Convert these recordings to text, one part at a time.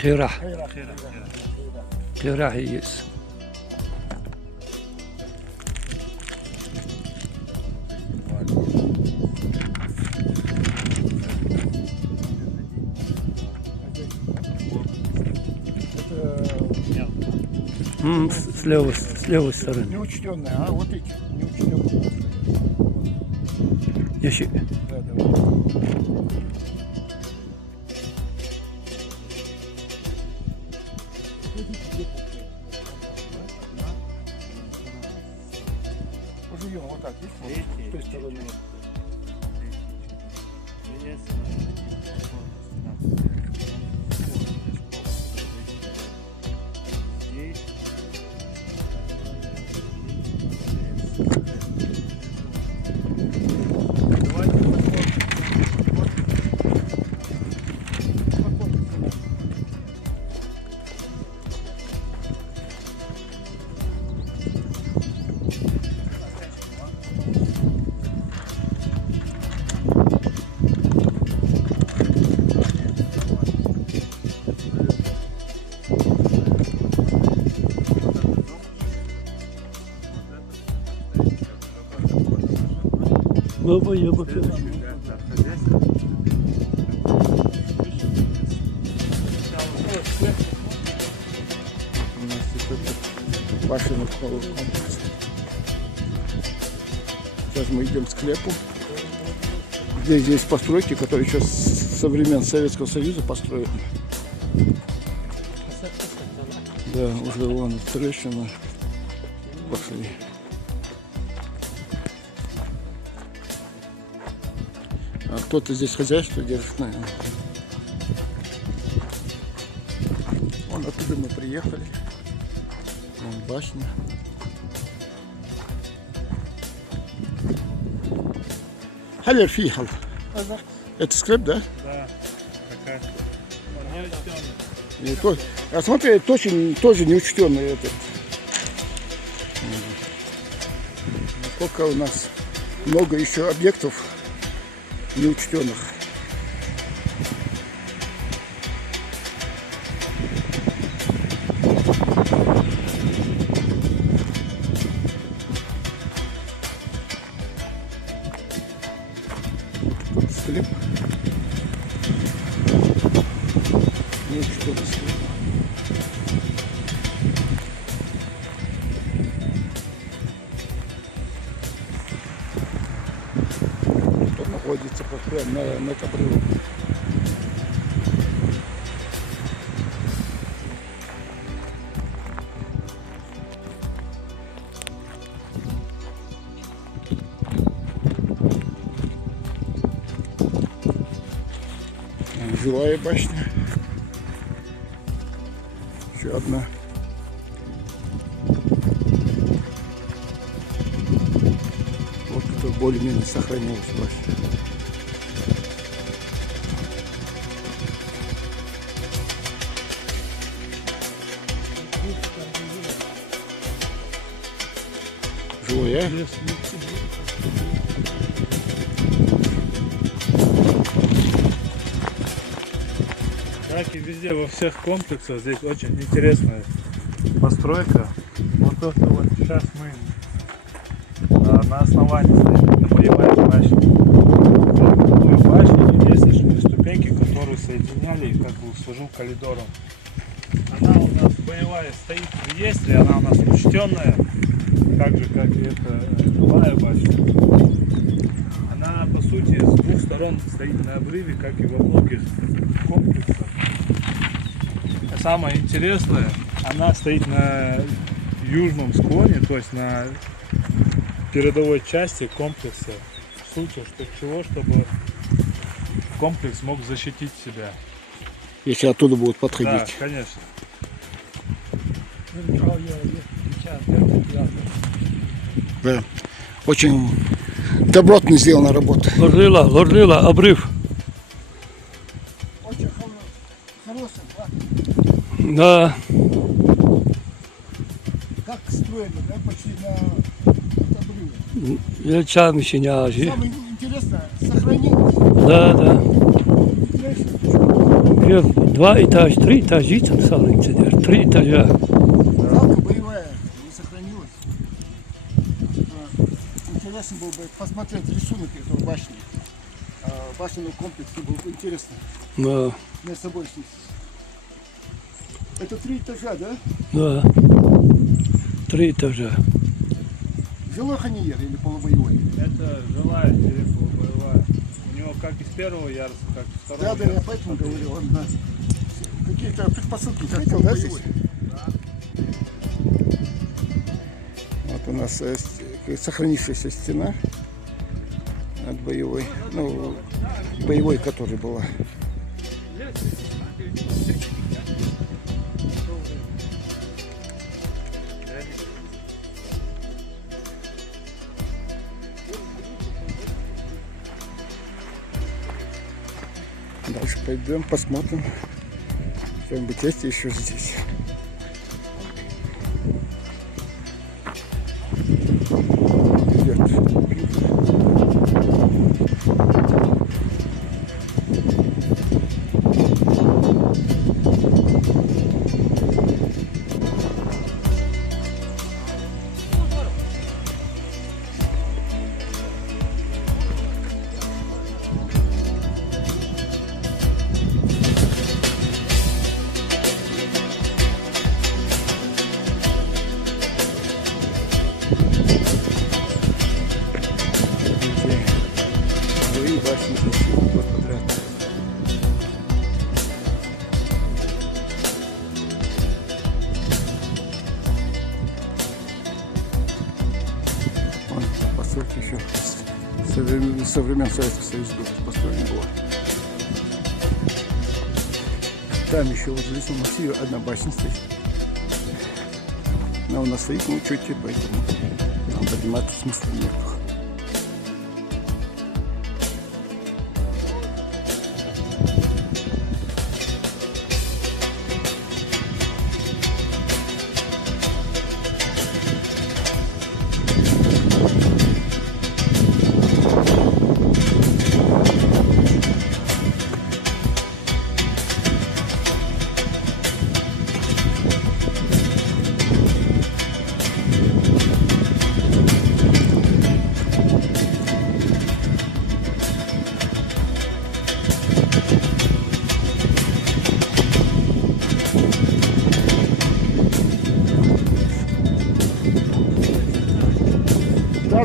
Qirah. Hayır. Qirah he is. С левой стороны. Неучтенные, а вот эти неучтенные. Ящик. Да. Пожуем вот так, видишь? С той стороны. Баба, я бы. У нас это башенный комплекс. Сейчас мы идем к склепу. Здесь постройки, которые еще со времен Советского Союза построены. Да, уже вон трещина пошли. А кто-то здесь хозяйство держит, наверное. Вон оттуда мы приехали. Вон башня. Халер фихал. Это склеп, да? Да, такая. И а смотри, тоже неучтенный этот. Сколько у нас много еще объектов неучтенных. Тут склеп. Неучтенный склеп. Тут находится прямо на обрыве. Жилая башня. Еще одна. Вот это более-менее сохранилась башня. Живой, а? Как и везде, во всех комплексах, здесь очень интересная постройка. Вот то, что вот сейчас мы на основании стоим, боевая башня. Боевая башня, есть еще ступеньки, которые соединяли и как бы служил коридором. Она у нас боевая стоит в реестре, она у нас учтенная, так же как и эта жилая башня. Она по сути с двух сторон стоит на обрыве, как и во многих комплексах. Самое интересное, она стоит на южном склоне, то есть на передовой части комплекса. Суть, чтобы комплекс мог защитить себя. Если оттуда будут Да, подходить. конечно. Да. Очень добротно сделана работа. Лорлила, обрыв. Очень хороший, Да. как строили, да, почти на обрыве. Величами щеняжі. Самое интересное, сохранилось. Да. Интересно. Крепко, 2 этажа, 3 этажа, там сам инженер, 3 этажа. Жалко, боевая не сохранилась. Интересно было бы посмотреть рисунок этого башни. Башенного комплекса было бы интересно. Да, Между собой здесь. Это 3 этажа, да? да. 3 этажа. Жилой ханьер или полубоевой? Это жилая или полубоевая. У него как из первого яруса, как из второго Да, да, я яруса. поэтому говорю, он какие-то предпосылки хотел, да, здесь? Вот у нас сохранившаяся стена от боевой, ну, боевой, которая была. Дальше пойдем, посмотрим. Что-нибудь есть еще здесь. Идет. Свои башни здесь год подряд. Вон, постройка еще со времен Советского Союза построена была. Там еще вот в лесном массиве одна башня стоит. Но у нас стоит, ну, чуть-чуть, поэтому нам подниматься смысла нет.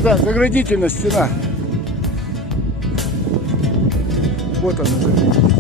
Да, заградительная стена. Вот она, заградительная.